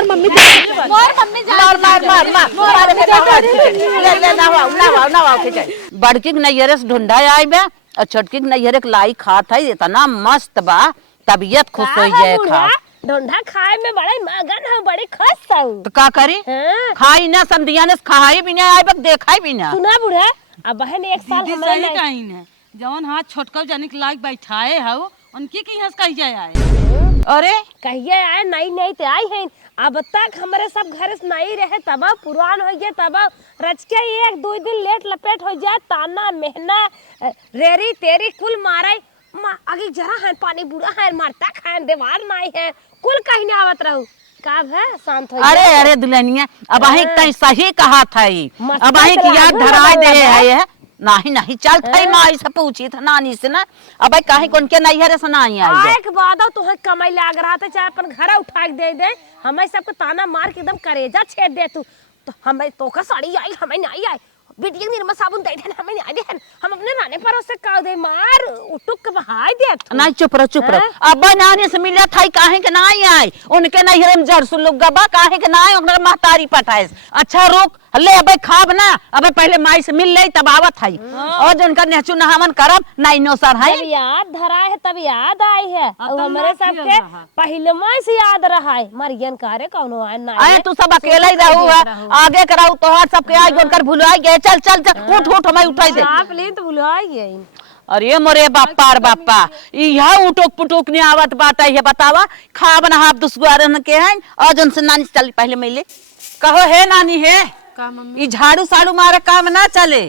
मोर mummy बड़की नैहरे से ढूंढा आई बा और छोटकी नैहरे के लाई खात है इतना मस्त बा तबीयत खुश हो जाए खा ढोंढा खाए में बड़े मगन है बड़े खुश हूं तो का करी खाई ना समधिया ने खाई भी ना आई बक देखाई भी ना सुना बुढ़ा अब बहन एक साल हमरा सही कहीं है जवन हाथ छोटका जाने के लायक बैठाए हो उनकी की हंस कही जाए आए अरे कहिए आए नहीं नहीं ते आई है अब तक हमारे सब घर से नहीं रहे तब पुरान हो गए तब रच के एक दो दिन लेट लपेट हो जाए ताना मेहना रेरी तेरी कुल मारे आगे जरा है पानी बुरा है मारता खाए देवार नहीं है कुल कहीं नहीं आवत रहू का है शांत हो अरे अरे दुल्हनिया अब अही तई सही कहा था अब अही की याद धराए दे है नहीं नहीं चल थई माई से पूछी था नानी से ना अब काहे कोन के नैहरे से नहीं आई एक बाद तो कमाई लाग रहा था चाहे अपन घर उठा के दे दे हमें सबको ताना मार के एकदम करेजा छेद दे तू तो हमें तो का साड़ी आई हमें नहीं आई बिटिया निर्मा साबुन दे दे हमें नहीं दे हम अपने नाने पर से का दे मार उटुक बहाई दे नहीं चुप रहो अब नानी से मिला था काहे के नहीं आई उनके नैहरे में जरसु लोग गबा काहे के नहीं ओकरा महतारी पठाए अच्छा रोक ले अबे खाब ना अबे पहले माई से मिल ले तब आवत है और जिनका नेचू नहावन करब नहीं नो सर है याद धरा है तब याद आई है और हमारे सबके पहले में से याद रहा है मरियन करे कौनो है ना आए तू सब अकेला ही रहू आगे कराऊ तोहार सबके आज जोड़कर भुलवाई गए चल चल चल उठ उठ हमें उठाई दे आप ले तो भुलवाई गई अरे मोरे बाप्पा रे बाप्पा यह उटोक पुटोक नहीं आवत बात है बतावा खाब ना हाफ दुसगारन के हैं और जन से नानी चल पहले मिले कहो है नानी है ये झाड़ू साड़ू मारे काम ना चले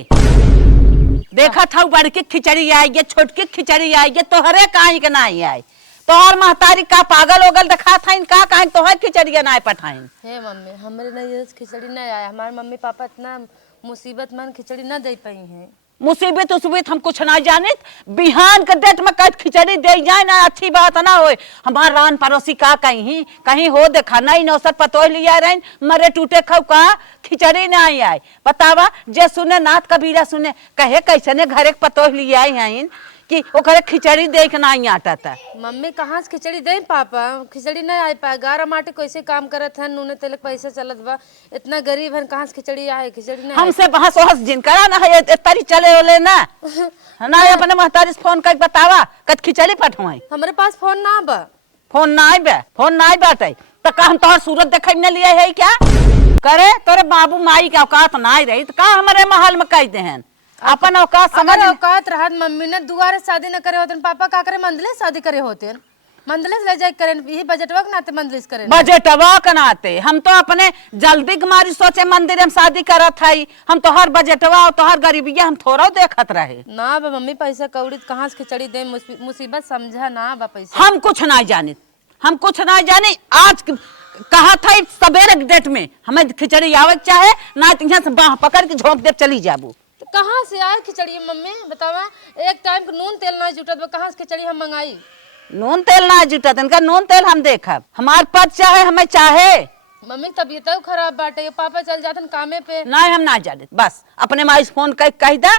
देखा था बड़की खिचड़ी आई छोटकी खिचड़ी आई तोहरे काहे के नहीं आई तोहर महतारी का पागल होगल देखा था इनका काहे तोहर खिचड़िया ना पठाइन हे मम्मी हमरे नहीं खिचड़ी नहीं आया हमारे मम्मी पापा इतना मुसीबत में खिचड़ी ना दे पाई हैं मुसीबत उसीबत हम कुछ ना जानित बिहान के डेट में कद खिचड़ी दे जाए ना अच्छी बात ना होए हमार रान पड़ोसी का कहीं हो देखा नहीं नौसर पतोह लिया रहे मरे टूटे खाऊ का खिचड़ी ना आई आए बतावा जे सुने नाथ कबीरा सुने कहे कैसे ने घरे पतोह लिया आई कि ओकरे खिचड़ी देख ना आटा था मम्मी कहाँ से खिचड़ी दे पापा खिचड़ी नहीं आ पाए गारा माटे कैसे काम करत है नूने तेल पैसा चलत बा इतना गरीब है कहाँ से खिचड़ी आए खिचड़ी नहीं हमसे बहस वहस जिन करा ना है तरी चले ओले ना ना अपने महतारी से फोन कर बतावा कद खिचड़ी पठवाई हमारे पास फोन ना बा फोन ना आई बाटे तो का हम तोहर सूरत देखे न लिए है क्या करे तोरे बाबू माई के औकात ना रही तो का हमारे महल में कह दे अपन औकात समझ औकात रहत मम्मी ने दुआरे शादी न करे होते पापा का करे मंदले शादी करे होते मंदले ले जाए करे यही बजटवा के नाते मंदले करे बजटवा के नाते हम तो अपने जल्दी कुमारी सोचे मंदिर में शादी करत है हम तो हर बजटवा और तो हर गरीबिया हम थोड़ा देखत रहे ना बा मम्मी पैसा कौड़ी कहाँ से खिचड़ी दे मुसीबत समझा ना बा पैसा हम कुछ नहीं जाने आज कहा था सवेरे डेट में हमें खिचड़ी आवे चाहे ना यहाँ से बाह पकड़ के झोंक दे चली जाबू कहाँ से आए खिचड़ी मम्मी बतावा एक टाइम को नून तेल ना जुटत कहाँ से खिचड़ी हम मंगाई नून तेल ना जुटत इनका नून तेल हम देखब हमार पद चाहे हमें चाहे मम्मी तबीयत खराब बाटे पापा चल जातन कामे पे नहीं हम ना जाने बस अपने माई से फोन कह दा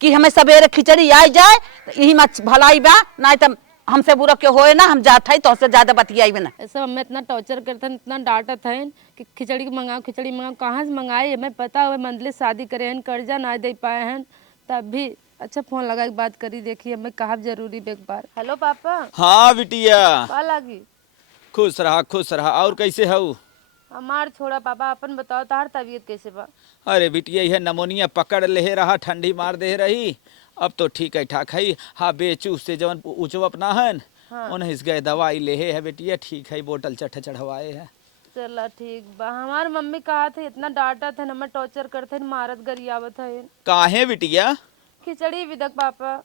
कि हमें सवेरे खिचड़ी आ जाए यही मत भलाई बा नहीं तो हमसे बुरा क्यों होए ना हम जात है तो उससे ज्यादा बतियाई ना ऐसा हमें इतना टॉर्चर करते हैं इतना डांटत है कि खिचड़ी मंगाओ कहाँ से मंगाई हमें पता हुआ मंदले शादी करे हैं कर्जा ना दे पाए हैं तब भी अच्छा फोन लगा के बात करी देखिए हमें कहा जरूरी एक बार हेलो पापा हाँ बिटिया का लागी खुश रहा और कैसे हऊ हमार छोड़ा पापा अपन बताओ तार तबीयत कैसे बा अरे बिटिया यह नमोनिया पकड़ ले रहा ठंडी मार दे रही अब तो ठीक है ठाक है हाँ बेचू से जवन ऊँचो अपना है उन्हें गए दवाई ले है बेटिया ठीक है बोतल चढ़वाए है चला ठीक बा हमार मम्मी कहा थे इतना डांटा थे हमें टॉर्चर करते मारत गरियावत है काहे बिटिया खिचड़ी विदक पापा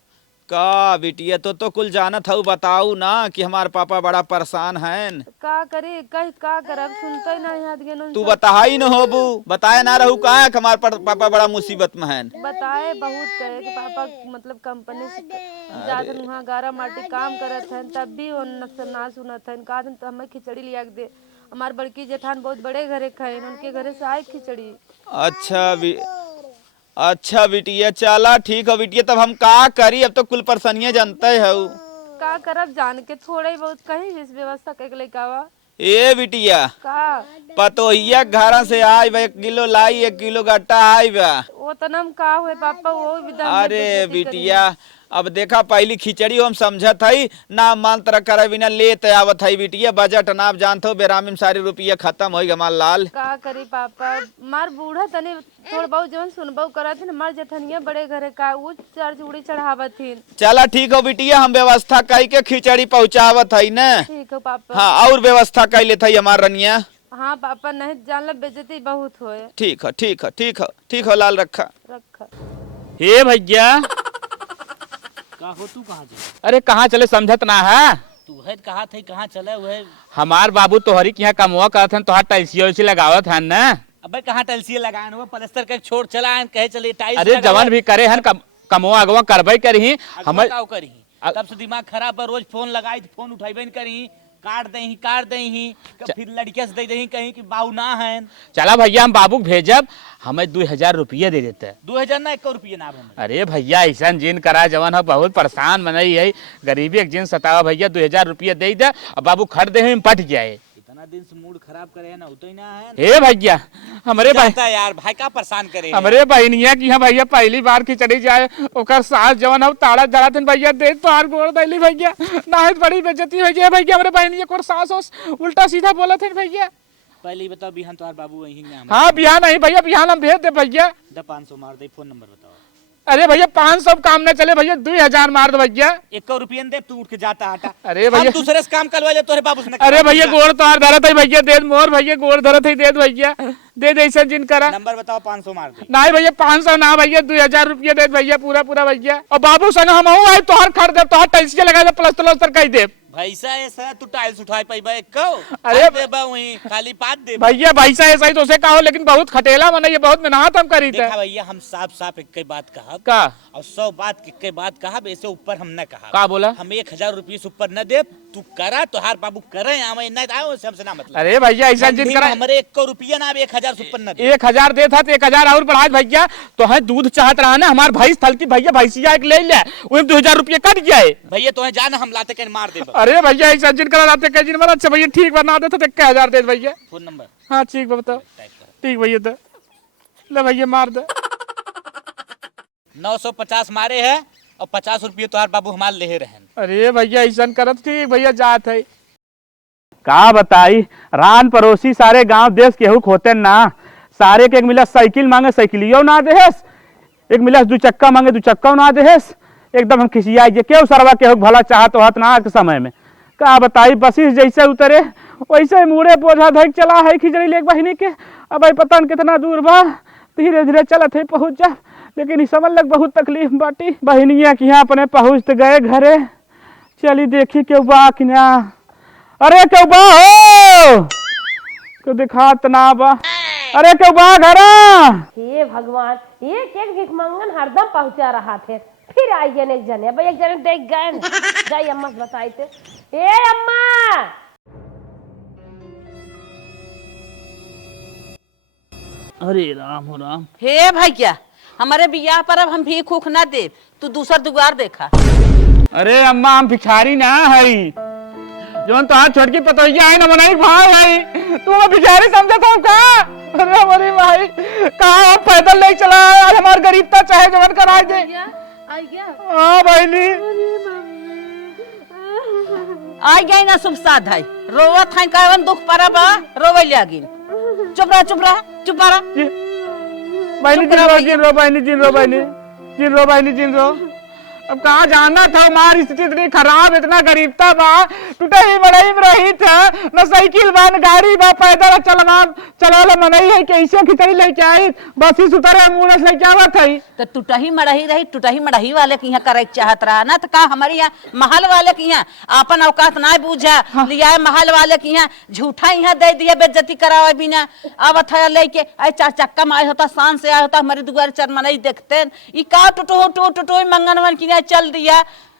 का बिटिया तो कुल जानत हूँ बताऊ ना कि हमारे पापा बड़ा परेशान हैं का करे कहीं का करब सुनते ना यहाँ तू बताई न होबू बताए ना रहू का हमारे पापा बड़ा मुसीबत में हैं बताए बहुत करे कि पापा मतलब कंपनी से जाकर वहाँ गारा माटी काम करत हैं तब भी ना सुनत हैं का दिन तो हमें खिचड़ी लिया दे हमारे बड़की जेठान बहुत बड़े घरे खाए उनके घरे से आए खिचड़ी अच्छा बिटिया चला ठीक है बिटिया तब हम का करी अब तो कुल परेशानियां जानते है का करब जान के थोड़ा ही बहुत कहीं इस व्यवस्था के लेके आवा ए बिटिया का पतोहिया घर से आई बा 1 किलो लाई 1 किलो गट्टा आई बा। वो तनम का हुए पापा वो विदा अरे बिटिया अब देखा पहली खिचड़ी हम समझत हई ना मंत्र करे बिना लेते आवत हई बिटिया बजट ना आप जानते हो बेरामी में सारी रुपया खत्म हो गया माल लाल। का करी पापा मार बूढ़ा तने थोड़ बहुत जवन सुनबो करत थी मार जठनिया बड़े घरे का वो चार चूड़ी चढ़ावत थी। चला ठीक हो बिटिया हम व्यवस्था कई के खिचड़ी पहुँचावत हई न। ठीक है पापा। हाँ और व्यवस्था कई लेत हई हमार रनिया। हाँ पापा नहीं जान ला बेइज्जती बहुत होए। ठीक है ठीक है ठीक है ठीक है लाल रखा। रखा हे भैया का हो तू कहाँ जा? अरे कहाँ चले समझत ना है। तू है कहा थे कहाँ चले हुए? हमार बाबू तोहरी के यहाँ कमवा करत हन तोहार टाइल्सिया उसी लगावत हन न। अबे कहाँ टाइल्सिया लगाए हुआ पलस्तर का छोड़ चला है कहे चले टाइल्स अरे जवन भी करे हन कमवा अगवा करबई करही हम का करी तब से दिमाग खराब है रोज फोन लगाई फोन उठाइबे नहीं करी काट दे ही फिर लड़के से दे दही कहीं कि बाऊ ना है। चला भैया हम बाबू के भेजब हमें 2000 रुपया दे देते। 2000 ना 1 रुपया ना हमें। अरे भैया ऐसा जिन करा जवन हो बहुत परेशान बनई है गरीबी एक जिन सतावा भैया 2000 रुपया दे दे और बाबू खट दे पट जाए। इतना दिन से मूड खराब करे ना उतो ही ना है। हे भैया हमारे भाई यार भाई का परेशान करे हमारे बहनिया की यहाँ भैया पहली बार खिचड़ी जाए ओकर सास जवन हो ताड़ा जरा दिन भैया दे तो हार गोड़ दैली भैया ना बड़ी बेइज्जती हो जाए भैया हमारे बहनिया को सास उल्टा सीधा बोला थे भैया। पहले बताओ बिहान तुम्हारे बाबू वही ना। हाँ बिहान नहीं भैया बिहान हम भेज दे भैया। 500 मार दे फोन नंबर बताओ। अरे भैया 500 काम न चले भैया 2000 मार दो भैया। 1 रुपया दे तू उठ के जाता हटा। अरे भैया दूसरे से काम करवा ले तोरे बाबू से। अरे भैया गोड़ तार धरत है भैया दे मोर भैया गोड़ धरत है दे भैया दे दे ऐसा जिन करा। नंबर बताओ 500 मार दे। नहीं भैया 500 ना भैया 2000 रुपया दे भैया पूरा पूरा भैया। और बाबू संग हम आए तोहर खड़ दे तोहर टाइल्स लगा दे प्लस्तर कह दे। भैसा ऐसा तू टाइल्स उठाए पाई भाई को अरे दे बा वही खाली पात दे भैया भैसा ऐसा ही तो उसे कहो लेकिन बहुत खटेला मना ये बहुत मेहनत हम करी थे। देखा भैया हम साफ एक बात कहा का और 100 बात के बात कहा ऐसे ऊपर हम न कहा। का बोला हम 1000 रुपये से ऊपर न दे तू करा तो हर बाबू करे हमें न आए हमसे ना मतलब। अरे भैया ऐसा जिन करा हमारे 1 रुपया ना 1000 से ऊपर न दे। 1000 दे था तो 1000 और बढ़ा भैया तो है दूध चाहत रहा ना हमार भाई स्थल की भैया भैंसिया एक ले ले वही 2000 रुपया कट जाए भैया तो जाना हम लाते कर मार दे। अरे भैया ऐसा जिन करा लाते कह जिन अच्छा भैया ठीक बना दे तो 1000 दे भैया। फोन नंबर हाँ ठीक बताओ ठीक भैया दे ले भैया मार दे। 950 मारे है और 50 रुपये तो हर बाबू हमारे ले रहे। अरे भैया ऐसा करत ठीक भैया जात है का बताई रान पड़ोसी सारे गांव देश केहू खोते ना सारे के एक मिला साइकिल मांगे साइकिलियो ना देहेस एक मिला 2 चक्का मांगे 2 चक्का ना देहेस एकदम हम खिसिया केहू सरवा केहू भला चाहत होत ना आज के समय में का बताई बसिस जैसे उतरे वैसे मुड़े बोझा धक चला है खिचड़ी ले बहिनी के। अब भाई पता न कितना दूर बा धीरे धीरे चलत है पहुंच जा लेकिन इस समझ लग बहुत तकलीफ बाटी बहनिया की यहाँ अपने पहुँच गए घरे। चली देखी क्यों बा कि ना अरे क्यों बा हो क्यों दिखात ना बा अरे क्यों बा घरा। हे भगवान एक भिखमंगन हरदम पहुंचा रहा थे फिर आई जने एक जने भाई एक जने देख गए जाई अम्मा से बताई थे ए अम्मा। अरे राम हो राम। हे भैया हमारे बियाह पर अब हम भीख उख ना दे तू दूसर दुगार देखा। अरे अम्मा हम भिखारी ना है जवन तो हाथ छोड़ के पतोहिया है ना मनाई भाई है तू मैं भिखारी समझता हूँ का। अरे हमारी भाई कहाँ हम पैदल नहीं चला आज हमारे गरीबता चाहे जवन कराए दे। आ गया हाँ भाईली आ गई ना शुभ साध है रोवत है कवन दुख पड़ा बा रोवे लागिन चुप रहा बहनी जिन रो बहनी जिन रो अब कहाँ जाना था हमारी स्थिति इतनी खराब इतना गरीबता बा टूटे ही बड़ाई में रही था न साइकिल बा न गाड़ी बा पैदल चला मनई है कैसे खिचड़ी लेके आई बस ही सुतरे मुरस लेके आवत है तो टूटही मड़ही वाले के यहाँ करे चाहत रहा ना तो का हमारे यहाँ महल वाले के यहाँ अपन औकात ना बूझा लिया महल वाले के यहाँ झूठा यहाँ दे दिया बेइज्जती करावे बिना आवत है लेके आई 4 चक्का में आया होता शान से आया होता हमारे दुआर चरमनई देखते ई का टूटो मंगनवन की चल दिया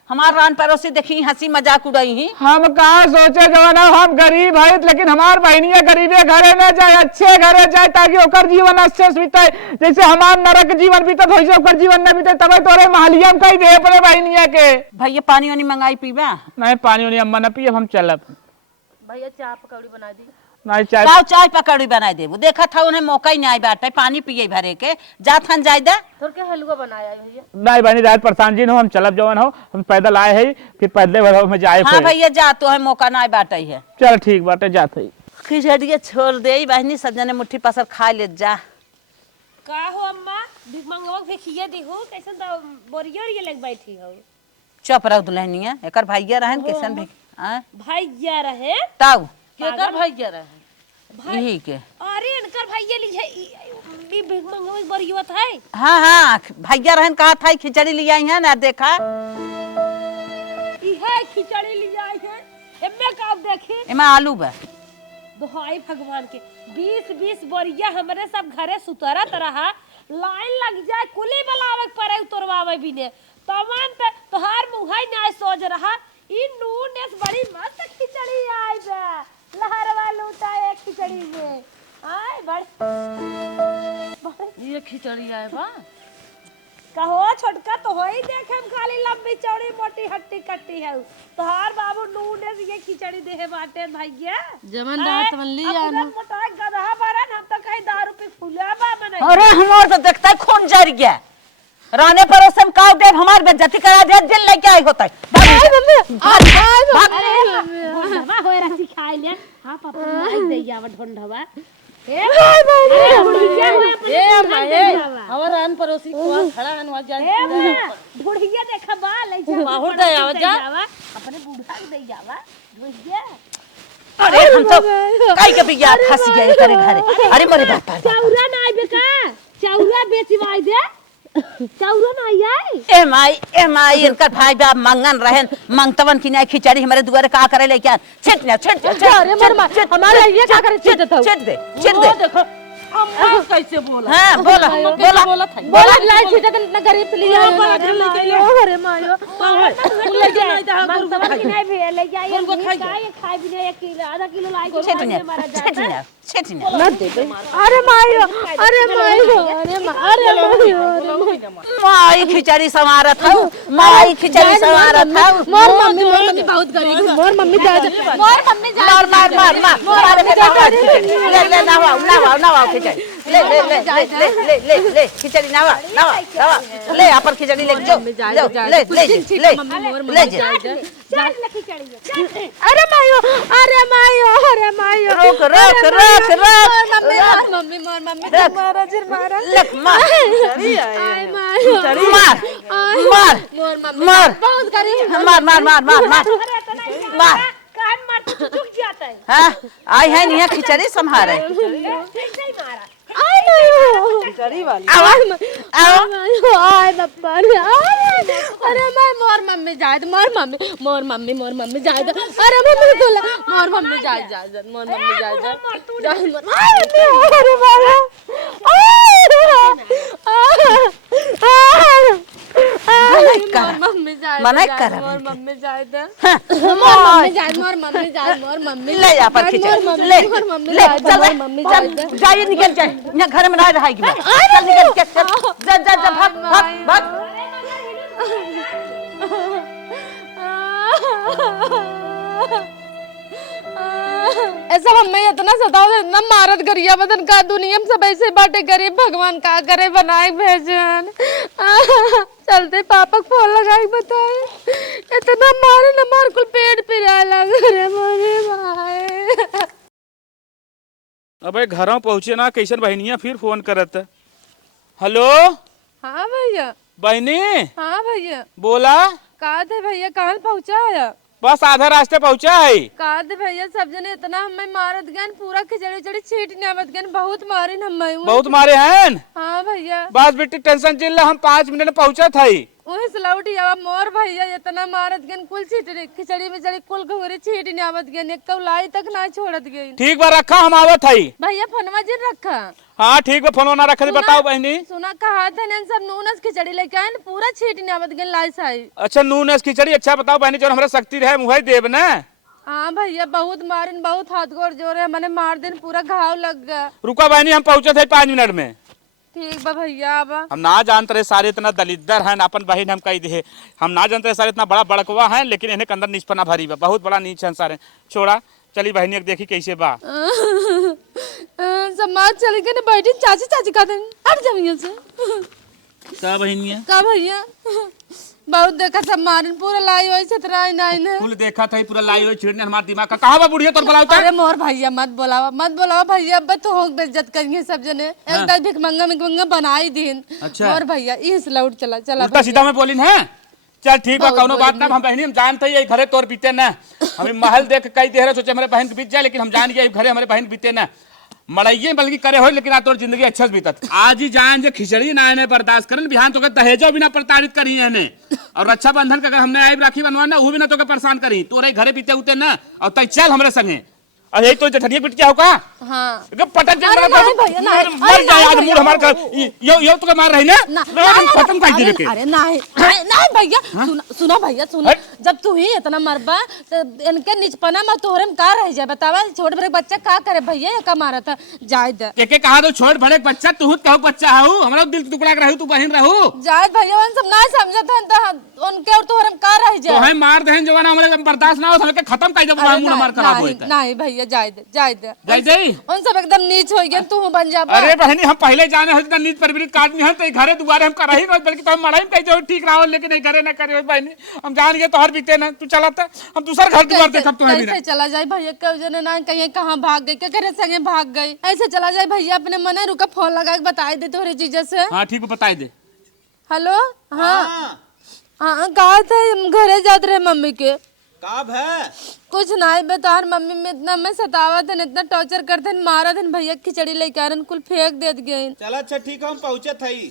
हमार रान पड़ोसी देखी हंसी मजाक उड़ाई ही। हम कहाँ सोचे जवाना हम गरीब है लेकिन हमार बहनिया गरीबे घरे न जाए अच्छे घरे जाए ताकि ओकर जीवन अच्छे से बीते जैसे हमार नरक जीवन बीतत हो ओकर जीवन न बीते तब तोरे महलिया में कही दे अपने बहनिया के। भैया पानी वानी मंगाई पीबा नहीं पानी वानी अम्मा न पिए हम चलब। भैया चाय पकौड़ी बना दी। नहीं चाय चाय चाय पकौड़ी बनाई दे। वो देखा था उन्हें मौका ही नहीं आई बाटे पानी पिए भरे के जा थन जाय दे। थोड़ के हलवा बनाया है भैया। नहीं बहनी रात परेशान जी हो हम चलब जवन हो हम पैदल आए हैं फिर पैदले भरवा में जाए हाँ भैया जा तो है मौका नहीं बाटे है। चल ठीक बाटे जाते ही। खिचड़िया छोड़ दे बहनी सब जने मुट्ठी पसर खा ले जा। का हो अम्मा भिख मंगवा के खिया दी हो कैसन तो बोरिया ओरिया लग बैठी हो। चुप रह दुल्हनिया एकर भैया रहन कैसन भी भैया रहे ताऊ केकर भैया रहे यही के। अरे इनकर भैया लीजे ई भिख मंगवा के बोरिया है। हाँ हाँ भैया रहन कहा था खिचड़ी ले आई है ना देखा ई है खिचड़ी ले आई है एमे का देखी एमा आलू बा। दोहाई भगवान के 20-20 बोरिया हमरे सब घरे सुतरा तरह लाइन लग जाए कुली बलावे परे उतरवावे बिने तमान पे तोहार मुहाई ना सोच रहा ई नूनेस बड़ी मस्त खिचड़ी आई बे लहरवा लूटा एक खिचड़ी में आय बड़ ये खिचड़ी आए बा। कहो छोटका तो होई देखे हम खाली लंबी चौड़ी मोटी हट्टी कट्टी है तोहार बाबू नूनेस ये खिचड़ी देहे बाटे भैया जमन रात मन लिया ना। मोटा गधा बारन हम तो कहीं दारू पे फुला बा मने अरे हमार तो देखता है खून जर गया राने परोसन काव देव हमार बेइज्जती करा दिया जेल लेके आई होता है। ढोंढवा होए रही खाई ले हां पापा माई दे जावा ढोंढवा हमार अन पड़ोसी को खड़ा हन वहां जा ढोढ़िया देखा बा ले जा बाहुर दे आवा जा अपने बूढ़ा के दे जावा ढोढ़िया अरे हम तो काई के बिया फंस गए करे घरे। अरे मोरे बाप चौरा ना आइबे का चौरा बेचवाई दे चौरा ना आई ए माई इनकर भाई बाप मंगन रहन मंगतवन की नहीं खिचड़ी हमारे दुआरे का करे लेके आन छिट अरे मोर हमारे ये क्या करे छिट दे देखो अम्मा कैसे बोला। हां बोला लाई छिट के इतना गरीब से लिया अरे मायो ले जा नहीं ता मंगतवन की नहीं भी ले जाइए उनको खाई भी नहीं 1 किलो आधा किलो लाई के छिटना ना दे दे। अरे मायो माई खिचड़ी समारत हूं माई खिचड़ी समारत हूं मोर मम्मी बहुत गरीब मोर मम्मी जा मार ले नवा खिचड़ी ले खिचड़ी नवा ले अपन खिचड़ी ले जाओ ले खिचड़ी अरे मायो रोक मम्मी मोर मम्मी रख। मारा लख मार आय मायो मार मोर मम्मी मार बहुत गरीब मार कान मारते तो झुक जाता है हाँ आई है नहीं खिचड़ी संभारे कैसे ही मारा आय मायो खिचड़ी वाली आय बप्पा अरे मैं मोर मम्मी जाए मोर मम्मी जाए अरे मम्मी बोला मोर मम्मी जाए मोर मम्मी जाए अरे माया मम्मी जाए मना कर मोर मम्मी जाए मोर मम्मी ले जा पर खिचड़ी ले चल जाइए निकल जाए यहाँ घर में ना रहेगी चल निकल के जा भाग ऐसा हमें इतना सताओ इतना मारत गरिया बदन का दुनिया में सब ऐसे बाटे गरीब भगवान का करे बनाए भेजन चलते पापा को फोन लगाई बताए इतना मारे न मार कुल पेट पिरा लग रे मोरे भाई। अबे घरों पहुंचे ना कैसन बहनिया फिर फोन करत। हेलो हाँ भैया बहनी हाँ भैया बोला कहा थे भैया कहाँ पहुँचा है बस आधा रास्ते पहुंचा है। कहा थे भैया सब जने इतना हमें मारत गए पूरा खिचड़ी उचड़ी छीट नियामत गए बहुत मारे हमें बहुत मारे हैं। हाँ भैया बस बेटी टेंशन चिल्ला हम 5 मिनट में पहुंचा था ही। वही सलाउटी आवा मोर भैया इतना मारत गन कुल छीट खिचड़ी में जड़ी कुल घोरी छीट नियामत गन एक कौलाई तक ना छोड़त गई। ठीक बा रखा हम आवत है भैया फोनवा जिन रखा। हाँ ठीक बा फोन ना रखे बताओ बहनी। सुना कहा था ने सब नूनस खिचड़ी लेके आए पूरा छीट नियामत गन लाई साई। अच्छा नून खिचड़ी अच्छा बताओ बहनी जो हमारा शक्ति रहे मुहै देव ना। हाँ भैया बहुत मारिन बहुत हाथ गोड़ जोर है मैंने मार दिन पूरा घाव लग गया। रुका बहनी हम पहुंचे थे 5 मिनट में। ठीक बा भैया अब हम ना जानते रहे सारे इतना दलिद्दर हैं अपन बहन हम कही दे हम ना जानते रहे सारे इतना बड़ा बड़कवा है लेकिन इन्हें के अंदर नीचपना भरी बा बहुत बड़ा नीच है सारे छोड़ा चली बहनी देखी कैसे बा। समाज चल के ना बैठी चाची चाची का दिन हट जमीन से का बहनिया का भैया बहुत देखा सब मारन पूरा लाई होई सतरा नहीं ना कुल देखा था पूरा लाई हुई छिड़ने हमारे दिमाग का कहां बा बुढ़िया तोर बुलावता। अरे मोर भैया मत बुलावा भैया अब तो हो बेइज्जत करेंगे सब जने एकदम भिख मंगा बनाई दिन। अच्छा। और भैया इस लौट चला चला उल्टा सीधा में बोलिन है। चल ठीक बा कौनो बात ना हम बहनी हम जानते ही घरे तोर बीते ना हम महल देख कई देर सोचे हमारे बहन के बीत जाए लेकिन हम जान गए घरे हमारे बहन बीते ना मड़ाइये बल्कि करे हो लेकिन आज तोर जिंदगी अच्छा से बीतत। आज ही जान जे खिचड़ी ना ने बर्दाश्त करन बिहान तो के दहेजो बिना प्रताड़ित करी है ने और रक्षाबंधन का अगर हमने आई राखी बनवाना वो भी ना तो के परेशान करी तोरे घरे बीते उते ना और तई चल हमरे संगे। अरे तो जठड़िया पिट क्या होगा हाँ एकदम पटक के अरे नहीं भैया, नहीं, मर अरे जाए नहीं आज भैया, मूड हमार का यो तो के मार रही ना हम खत्म कर दिए के। अरे नहीं नहीं भैया सुनो भैया सुनो जब तू ही इतना मरबा तो इनके निचपना में तोहरे में का रह जाए बतावा छोटे बड़े बच्चा का करे भैया ये का मारा था जाए दे के कहा दो छोड़ बड़े बच्चा तू कहू बच्चा हूं हमरा दिल टुकड़ा रहू तू बहन रहू जाए भैया उन सब ना समझत हन तो उनके और तोहरे में का रह तो जाए है मार देहन जवान हमरे बर्दाश्त ना हो हम के खत्म कर दे मूड हमार खराब होई त नहीं भैया जाए दे जाई जाई उन सब एकदम नीच हो गए तू बन जा अरे बहनी हम पहले जाने हो इतना नीच परवृत्त काटनी है तो घरे दोबारा हम करही न बल्कि तो हम मड़ाई कह जो ठीक रहो लेकिन नहीं घरे ना करे बहनी हम जान गए तोहर बीते ना तू चलाता हम दूसरा घर द्वार देखब तो है भी कैसे चला जाए भैया कब जने ना कहीं कहाँ भाग गई करे संगे भाग गई ऐसे चला जाए भैया अपने मने रुका फोन लगा के बताई दे तोरे जीजा से। हां ठीक बताई दे। हेलो हाँ हाँ कहा थे हम घरे जाते रहे मम्मी के कब है कुछ नहीं बतार मम्मी में इतना मैं सतावा थे इतना टॉर्चर करते मारा थे भैया खिचड़ी लेके आ रहे कुल फेंक देत गए। चल अच्छा ठीक है हम पहुंचे थई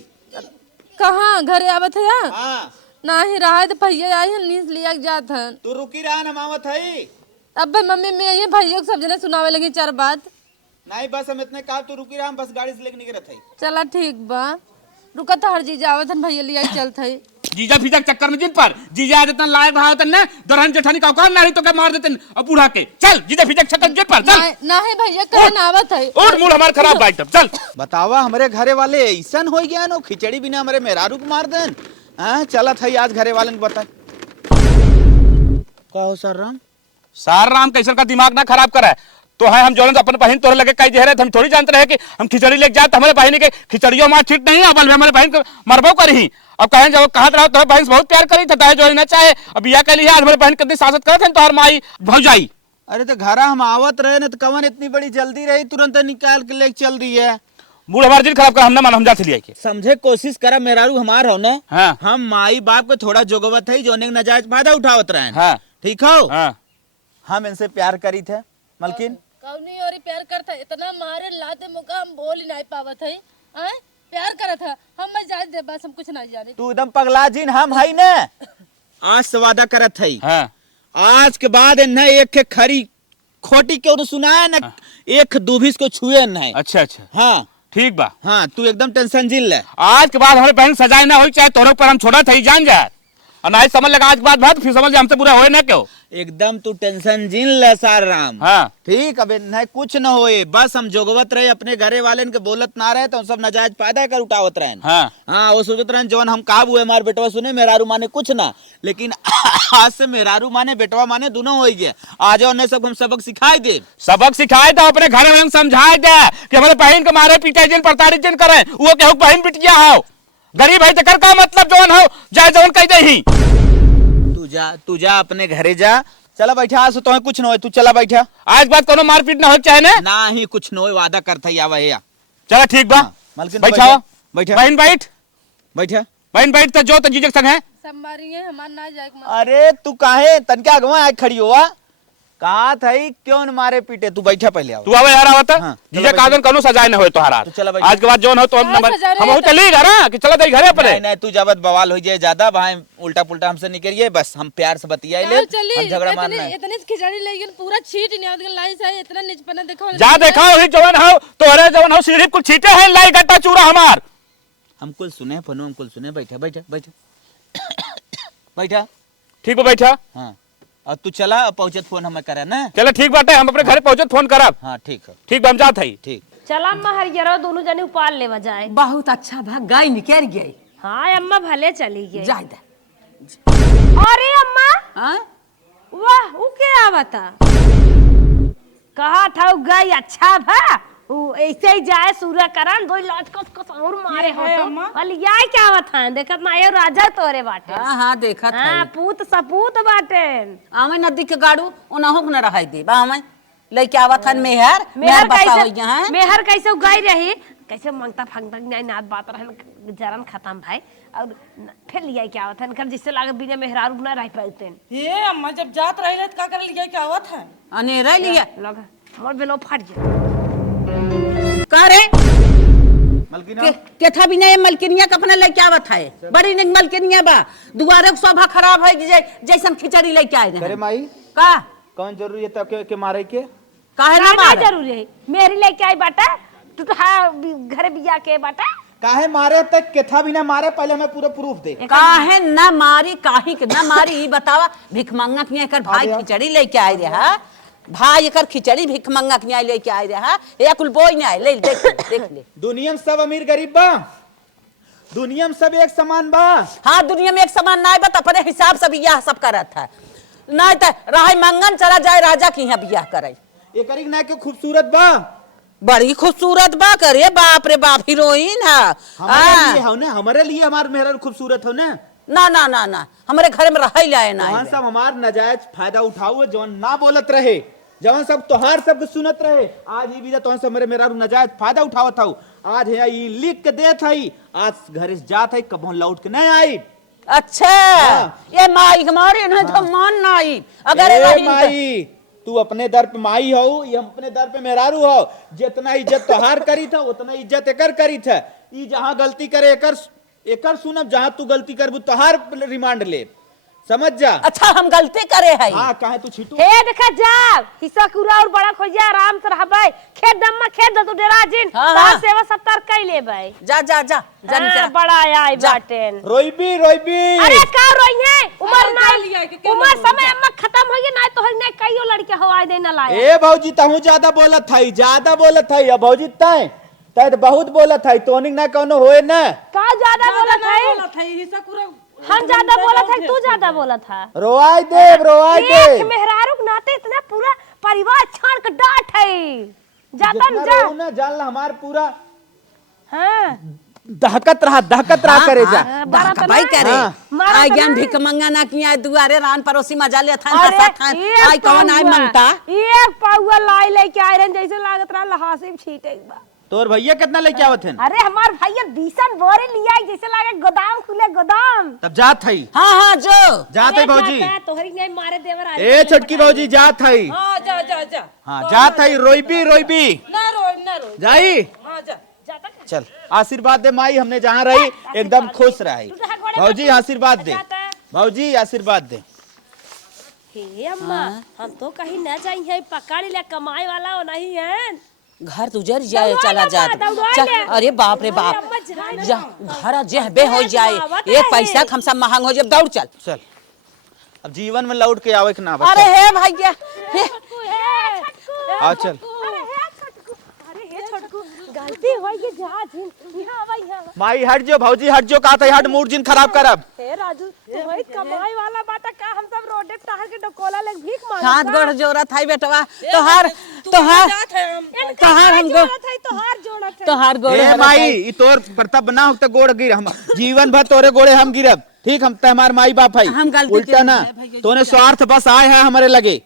कहाँ घरे आवत है हां नहीं रहा तो भैया आई है नींद लिया जात हन तू रुकी रहा ना मावत हई अब भाई मम्मी में ये भैया को सब जने सुनावे लगी चार बात नहीं बस हम इतने कहा तू रुकी रहा हम बस गाड़ी से लेके निकल थई चला ठीक बा रुका तो हर जीजा आवत हन भैया लिया चल थई जीजा फीजा के चक्कर में जिन पर जीजा आ जतन लायक रहा होतन ना दरहन जेठानी का कौन नहीं तो के मार देतन अब बूढ़ा के चल जीजा फीजा के चक्कर जिन पर चल नहीं भैया कहन आवत है और मूड हमार खराब बाइक तब चल बतावा हमारे घरे वाले ऐसन हो गया नो खिचड़ी बिना हमारे मेहरारू को मार देन। हाँ चला था आज घरे वाले को बता कहो सर राम सार राम कैसन का दिमाग ना खराब करे तो है हम जोलन अपन बहन तोरे लगे कई दे रहे हम थोड़ी जानते रहे कि हम खिचड़ी लेके जाते हमारे बहन के खिचड़ियों मार ठीक नहीं अब हमारे बहन को मरबो करी अब कहें जब कहा रहो तो बहन बहुत प्यार करी था जो ना चाहे अब यह कह लिया आज हमारे बहन कितनी सासत करते तो हर माई भौजाई। अरे तो घरा हम आवत रहे ना तो कवन इतनी बड़ी जल्दी रही तुरंत निकाल के लेके चल रही है। मूड हमारे दिल खराब कर हम ना मान हम जाते लिया के समझे कोशिश करा मेहरारू हमार हो ना। हाँ। हम माई बाप को थोड़ा जोगवत है जो नजायज फायदा उठावत रहे। हाँ। ठीक हो। हाँ। हम इनसे प्यार करी थे मलकिन कौनी और प्यार करता इतना मारे लाते मुका हम बोल ही नहीं पावत है प्यार करा था हम मैं जान दे बस हम कुछ नहीं जाने तू एकदम पगला जिन हम है ना आज से वादा करत है। हाँ। आज के बाद न एक खरी खोटी क्यों तो सुनाए ना एक दूभिस को छुए नहीं। अच्छा अच्छा हाँ ठीक बा। हाँ तू एकदम टेंशन जिल ले आज के बाद हमारे बहन सजाए ना हो चाहे तोरे पर हम छोड़ा था जान जाए और ना समझ लगा आज के बाद बात फिर समझ ले हमसे बुरा होए ना क्यों एकदम तू टेंशन जिन ले सार राम। हाँ। ठीक अबे नहीं कुछ न होए बस हम जोगवत रहे अपने घरे वाले के बोलत ना रहे तो सब नजायज फायदा कर उठावत रहे। हाँ। हाँ वो सोचत रहे जवन हम काबू हुए हमारे बेटवा सुने मेहरारू माने कुछ ना लेकिन आज से मेहरारू माने बेटवा माने दोनों हो गए आज उन्हें सब हम सबक सिखाई दे तो अपने घर में समझाए दे कि हमारे बहन को मारे पीटे जिन प्रताड़ित जिन करे वो केहू बहन बिटिया हो गरीब है तकर का मतलब जवन हो जाए जवन कह दे ही तू जा अपने घरे जा चला बैठा आज तो कुछ न हो तू चला बैठा आज बात कोनो मारपीट ना हो चाहे ना ही कुछ न हो वादा करता ही आवा है। चला ठीक बा मलकिन बैठा बैठा बहन बैठ बैठा बहन बैठ तो जो तो जीजक संग है सब मारिए हमार ना जाए अरे तू काहे तनके अगवा आज खड़ी हुआ कहा थई क्यों न मारे पीटे तू बैठा पहले आओ तू आवे यार आवत हाँ, जीजा कादन कोनो सजाए ना होए तोहरा आज के बाद जोन हो तो हम नंबर हम हो चली घर कि चला दे घरे पर नहीं नहीं तू जबत बवाल हो जाए ज्यादा भाई उल्टा पुल्टा हमसे निकलिए बस हम प्यार से बतियाए ले हम झगड़ा मारना है। इतने खिचड़ी लेकिन पूरा छीट नहीं आवत लाई से इतना निचपना देखो जा देखा वही जवन हो तोहरे जवन हो सीढ़ी कुछ छीटे हैं लाई गट्टा चूड़ा हमार हम कुल सुने फनो हम कुल सुने बैठा बैठा बैठा बैठा ठीक हो बैठा। हाँ अब तू चला पहुंचत फोन हमें करे ना चलो ठीक बाटे हम अपने घरे पहुंचत फोन करब। हाँ ठीक है ठीक बा हम जात हई ठीक चला अम्मा हरियरो दोनों जने उपाल लेवा जाए। बहुत अच्छा भाग गाय निकल गई हाँ अम्मा भले चली गई। जाए दे अरे अम्मा हाँ वाह वो क्या आवता कहा था गई अच्छा भा उ ऐसे ही जाए सूर्य करण दो लाट कस और मारे हो तो अलिया क्या बता देखत ना ये राजा तोरे बाटे हाँ हाँ देखा था हां पूत सपूत बाटे आवे नदी के गाड़ू ओनाहो के न रहाई दे बा हमें लेके आवत हन मेहर मेहर बताओ कैसे यहाँ मेहर कैसे गई रही कैसे मंगता फंगता नहीं नात बात रहन जरन खत्म भाई और फिर लिया क्या होता है जिससे लागत बिना मेहरारू ना रह पाते ये अम्मा जब जात रही तो का कर लिया क्या हुआ था अनेरा लिया लगा मोर बेलो फट जा का रे मलकिना के था बिना ये मलकिनिया का अपना लेके आवत है बड़ी निक मलकिनिया बा दुआरे के शोभा खराब है जैसन खिचड़ी लेके आए करे माई का कौन जरूरी है तब के मारे के काहे ना ना मारे जरूरी है मेरी लेके आई बाटा तू तो हाँ घर बिया के बाटा काहे मारे तक केथा भी ना मारे पहले हमें पूरा प्रूफ दे काहे ना मारी काहे के ना मारी ई बतावा भिखमंगा के एकर भाई खिचड़ी लेके आए रे हा भाई एकर खिचड़ी भिखमंगा के लेके आए रे हा ए कुल बोई नहीं आए ले देख ले दुनिया में सब अमीर गरीब बा दुनिया में सब एक समान बा हाँ दुनिया में एक समान ना बत अपने हिसाब से बियाह सब करत है नहीं तो रहा मंगन चला जाए राजा की यहाँ बियाह करे एकरी ना के खूबसूरत बा बड़ी खूबसूरत बा करे बाप रे बाप हीरोइन है हमारे लिए हो ना हमारे लिए हमार मेहरा खूबसूरत हो ना ना ना ना ना हमारे घर में रह लाए ना वहाँ सब हमार नाजायज फायदा उठाओ जवन ना बोलत रहे जवन सब तोहार सब सुनत रहे आज ही भी तो सब मेरा नाजायज फायदा उठावत हूँ आज है ये लिख के देत है आज घर से जात है कब लौट के नहीं आई अच्छा ये माई हमारे ना तो मान ना आई अगर ए माई तू अपने दर पे माई हो ये अपने दर पे मेहरारू हो जितना इज्जत तोहार करी था उतना इज्जत एकर करी था ई जहां गलती करे एकर सुनब जहां तू गलती करबू तोहार रिमांड ले समझ जा अच्छा हम गलती करे है हां काहे तू छिटू हे देखा जा हिस्सा कुरा और बड़ा खोजिया आराम से रहबै खेत दम में खेत द तू डेरा जिन हाँ, तार हाँ। सेवा सप्ताह कई लेबै जा जा जा जन हाँ, बड़ा आई बाटेन रोईबी अरे का रोई है उमर अरे ना जा लिया के केना उमर समय अम्मा खत्म हो गई ना तो हर ने कईयो लड़के हवाई दे ना लाए ए भौजी तहू ज्यादा बोलत थई अब भौजी तय तय तो बहुत बोलत थई तोनिक ना कोनो होए ना का ज्यादा बोलत है बोला था हिस्सा पूरा हम ज्यादा बोलत है तू ज्यादा बोलत है रोवाई दे एक मेहरारू के नाते इतना पूरा परिवार छाड़ के डांट है जाता न जा ना जान ला हमार पूरा हां दहकत रहा करे जा बारा तो भाई ना- करे मारा आई तो ज्ञान ना- भिख मंगा ना किया दुआरे रान पड़ोसी मजा ले थान अरे, हंसा थान एक आई कौन आई पाउआ- मंगता एक पाउआ लाई लेके आए रहे जैसे लागत रहा लहासी छीटे एक बार तोर भैया कितना लेके आवत हैं अरे हमार भैया बीसन बोरे लिया है, जैसे लागे गोदाम खुले गोदाम तब जात थई हाँ हाँ जो जात है भौजी तोहरी नहीं मारे देवर आ ए छोटकी भौजी जात हई हां जा जा जा हाँ जात हई रोईबी ना रो जाई हां जा जाता का? चल आशीर्वाद दे माई हमने जहाँ रही एकदम खुश रही तू तो घोड़े भौजी पर- आशीर्वाद दे जाता। भौजी आशीर्वाद दे हे अम्मा हम तो कहीं न जाई है पकड़ ले कमाए वाला वो नहीं है घर तुझर जाए दौड़ा चला ले जात बा, दौड़ा चल, ले। अरे बाप रे अरे बाप अम्मा जाए जा ना। घर जेहबे हो जाए आवत एक रहे। पैसा हम सब महंग हो जाए दौड़ चल चल अब जीवन में लौट के आवे के ना बस अरे हे भैया हे आ चल अरे हे छोटकू गलती हो गई जा जिन यहां भाई यहां माई हट जो भौजी हट जो का हट मूड जिन खराब करब हे राजू तू वही कमाई वाला बाटा का हम सब रोडे तार के डकोला ले भीख मांग हाथ गोड़ जोरा थाई बेटवा तोहार तोहार हम गो तोहार जोड़त है तोहार गोड़ ए माई ई तोर प्रताप बना हो त गोड़ गिर हम जीवन भर तोरे गोड़े हम गिरब ठीक हम त हमार माई बाप है हम गलती उल्टा किए ना हैं तोने स्वार्थ बस आए है हमारे लगे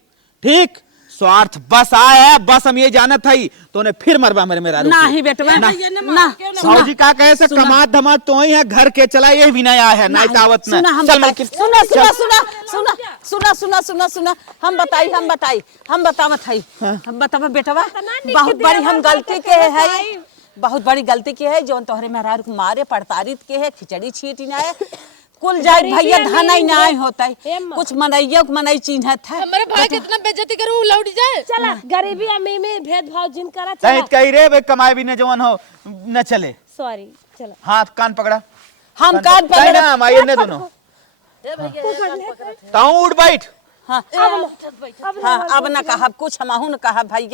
ठीक स्वार्थ बस आए है बस हम ये जानत हई तोने फिर मरबा मेरा नहीं बेटवा ना। ना साहू जी का कहे से कमात धमात तो ही है घर के चला ये भी नया है ना तावत ना सुना हम चल बताई मलकिन सुना हम बताई हम बतावत हई हम बतावा बेटवा बहुत बड़ी हम गलती के है बहुत बड़ी गलती के है जोन तोहरे मेहरारू को मारे पड़तारित के है खिचड़ी छीटी ना है कुल जाए भैया धनाई ना होता है कुछ मनैया मनई चिन्हत है हमारे भाई कितना बेइज्जती करूं लौट जाए चला गरीबी अमी में भेदभाव जिन करा सही चला कही रे भाई कमाए भी न जवान हो न चले सॉरी चला हाथ कान पकड़ा हम कान कहीं पकड़ ना माई ने दोनों ताऊ उठ बैठ हाँ अब हाँ अब ना कहा कुछ हमहू न कहा भैया